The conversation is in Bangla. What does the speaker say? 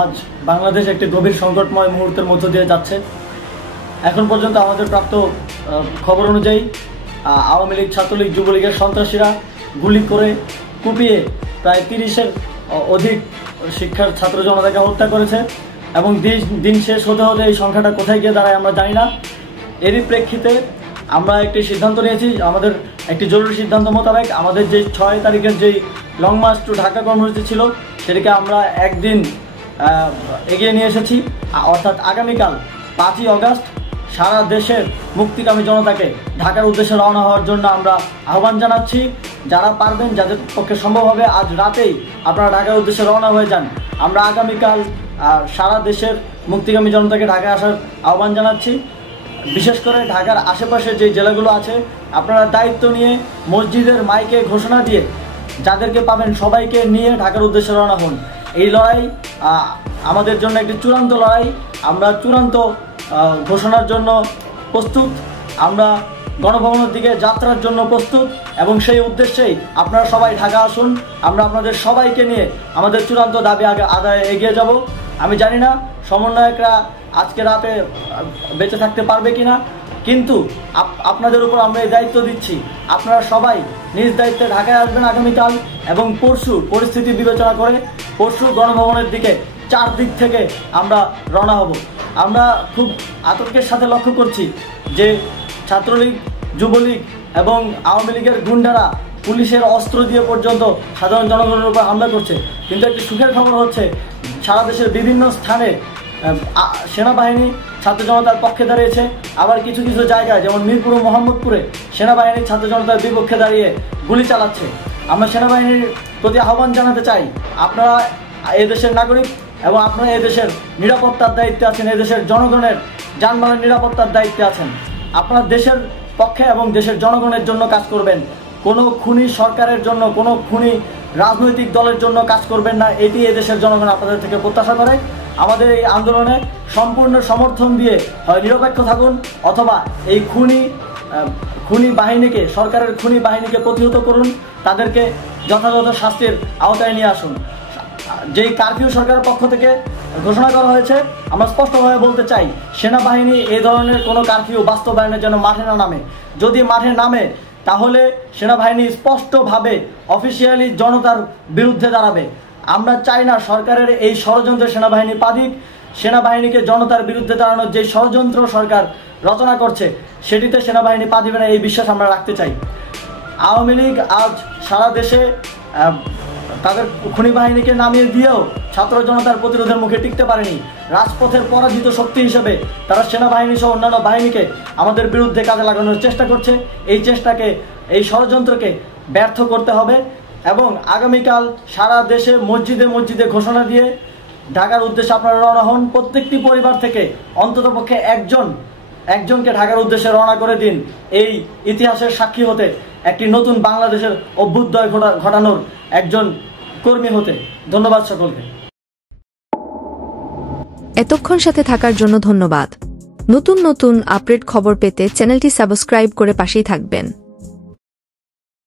আজ বাংলাদেশ একটি গভীর সংকটময় মুহূর্তের মধ্য দিয়ে যাচ্ছে। এখন পর্যন্ত আমাদের প্রাপ্ত খবর অনুযায়ী আওয়ামী লীগ, ছাত্রলীগ, যুবলীগের সন্ত্রাসীরা গুলি করে কুপিয়ে প্রায় 30-এর অধিক শিক্ষার ছাত্র জনতাকে হত্যা করেছে এবং দিন শেষ হতে হতে এই সংখ্যাটা কোথায় গিয়ে দাঁড়ায় আমরা জানি না। এরই প্রেক্ষিতে আমরা একটি সিদ্ধান্ত নিয়েছি, আমাদের একটি জরুরি সিদ্ধান্ত মোতাবেক আমাদের যে 6 তারিখের যেই লং মার্চ টু ঢাকা কর্মসূচি ছিল সেটিকে আমরা একদিন এগিয়ে নিয়ে এসেছি। অর্থাৎ আগামীকাল 5ই অগাস্ট সারা দেশের মুক্তিকামী জনতাকে ঢাকার উদ্দেশ্যে রওনা হওয়ার জন্য আমরা আহ্বান জানাচ্ছি। যারা পারবেন, যাদের পক্ষে সম্ভব হবে, আজ রাতেই আপনারা ঢাকার উদ্দেশ্যে রওনা হয়ে যান। আমরা আগামীকাল সারা দেশের মুক্তিকামী জনতাকে ঢাকায় আসার আহ্বান জানাচ্ছি। বিশেষ করে ঢাকার আশেপাশে যে জেলাগুলো আছে আপনারা দায়িত্ব নিয়ে মসজিদের মাইকে ঘোষণা দিয়ে যাদেরকে পাবেন সবাইকে নিয়ে ঢাকার উদ্দেশ্যে রওনা হন। এই লড়াই আমাদের জন্য একটি চূড়ান্ত লড়াই। আমরা চূড়ান্ত ঘোষণার জন্য প্রস্তুত, আমরা গণভবনের দিকে যাত্রার জন্য প্রস্তুত এবং সেই উদ্দেশ্যেই আপনারা সবাই ঢাকা আসুন। আমরা আপনাদের সবাইকে নিয়ে আমাদের চূড়ান্ত দাবি আদায়ে এগিয়ে যাব। আমি জানি না সমন্বয়করা আজকে রাতে বেঁচে থাকতে পারবে কিনা, কিন্তু আপনাদের উপর আমরা এই দায়িত্ব দিচ্ছি। আপনারা সবাই নিজ দায়িত্বে ঢাকায় আসবেন আগামীকাল এবং পরশু পরিস্থিতি বিবেচনা করে পরশু গণভবনের দিকে 4 দিক থেকে আমরা রওনা হব। আমরা খুব আতঙ্কের সাথে লক্ষ্য করছি যে ছাত্রলীগ, যুবলীগ এবং আওয়ামী লীগের গুন্ডারা পুলিশের অস্ত্র দিয়ে পর্যন্ত সাধারণ জনগণের উপর হামলা করছে। কিন্তু একটি সুখের খবর হচ্ছে সারা দেশের বিভিন্ন স্থানে সেনাবাহিনী ছাত্র জনতার পক্ষে দাঁড়িয়েছে। আবার কিছু কিছু জায়গায় যেমন মিরপুর ও মোহাম্মদপুরে সেনাবাহিনী ছাত্র জনতার বিপক্ষে দাঁড়িয়ে গুলি চালাচ্ছে। আমরা সেনাবাহিনীর প্রতি আহ্বান জানাতে চাই, আপনারা এদেশের নাগরিক এবং আপনারা এদেশের নিরাপত্তার দায়িত্বে আছেন, এদেশের জনগণের যানবাহনের নিরাপত্তার দায়িত্বে আছেন। আপনারা দেশের পক্ষে এবং দেশের জনগণের জন্য কাজ করবেন। কোনো খুনি সরকারের জন্য, কোনো খুনি রাজনৈতিক দলের জন্য কাজ করবেন না। এটি এদেশের জনগণ আপনাদের থেকে প্রত্যাশা করে। আমাদের এই আন্দোলনে সম্পূর্ণ সমর্থন দিয়ে হয় নিরপেক্ষ থাকুন অথবা এই খুনি বাহিনীকে, সরকারের খুনি বাহিনীকে প্রতিহত করুন, তাদেরকে যথাযথ শাস্তির আওতায় নিয়ে আসুন। যেই কারফিউ সরকারের পক্ষ থেকে ঘোষণা করা হয়েছে, আমরা স্পষ্টভাবে বলতে চাই সেনাবাহিনী এই ধরনের কোনো কারফিউ বাস্তবায়নের জন্য মাঠে না নামে। যদি মাঠে নামে তাহলে সেনাবাহিনী স্পষ্টভাবে অফিসিয়ালি জনতার বিরুদ্ধে দাঁড়াবে। আমরা চাই না সরকারের এই ষড়যন্ত্রে সেনাবাহিনী পা দিক। সেনাবাহিনীকে জনতার বিরুদ্ধে দাঁড়ানোর যে ষড়যন্ত্র সরকার রচনা করছে সেটিতে সেনাবাহিনী পা দিবে না, এই বিশ্বাস আমরা রাখতে চাই। আওয়ামী লীগ আজ সারা দেশে তাদের খুনি বাহিনীকে নামিয়ে দিয়েও ছাত্র জনতার প্রতিরোধের মুখে টিকতে পারেনি। রাজপথের পরাজিত শক্তি হিসেবে তারা সেনাবাহিনী সহ অন্যান্য বাহিনীকে আমাদের বিরুদ্ধে কাজে লাগানোর চেষ্টা করছে। এই চেষ্টাকে, এই ষড়যন্ত্রকে ব্যর্থ করতে হবে এবং আগামীকাল সারা দেশে মসজিদে মসজিদে ঘোষণা দিয়ে ঢাকার উদ্দেশ্যে আপনারা রওনা হন। প্রত্যেকটি পরিবার থেকে অন্ততপক্ষে একজনকে ঢাকার উদ্দেশ্যে রওনা করে দিন, এই ইতিহাসের সাক্ষী হতে, একটি নতুন বাংলাদেশের অভ্যুদয় ঘটানোর একজন কর্মী হতে। ধন্যবাদ সকলকে। এতক্ষণ সাথে থাকার জন্য ধন্যবাদ। নতুন নতুন আপডেট খবর পেতে চ্যানেলটি সাবস্ক্রাইব করে পাশেই থাকবেন।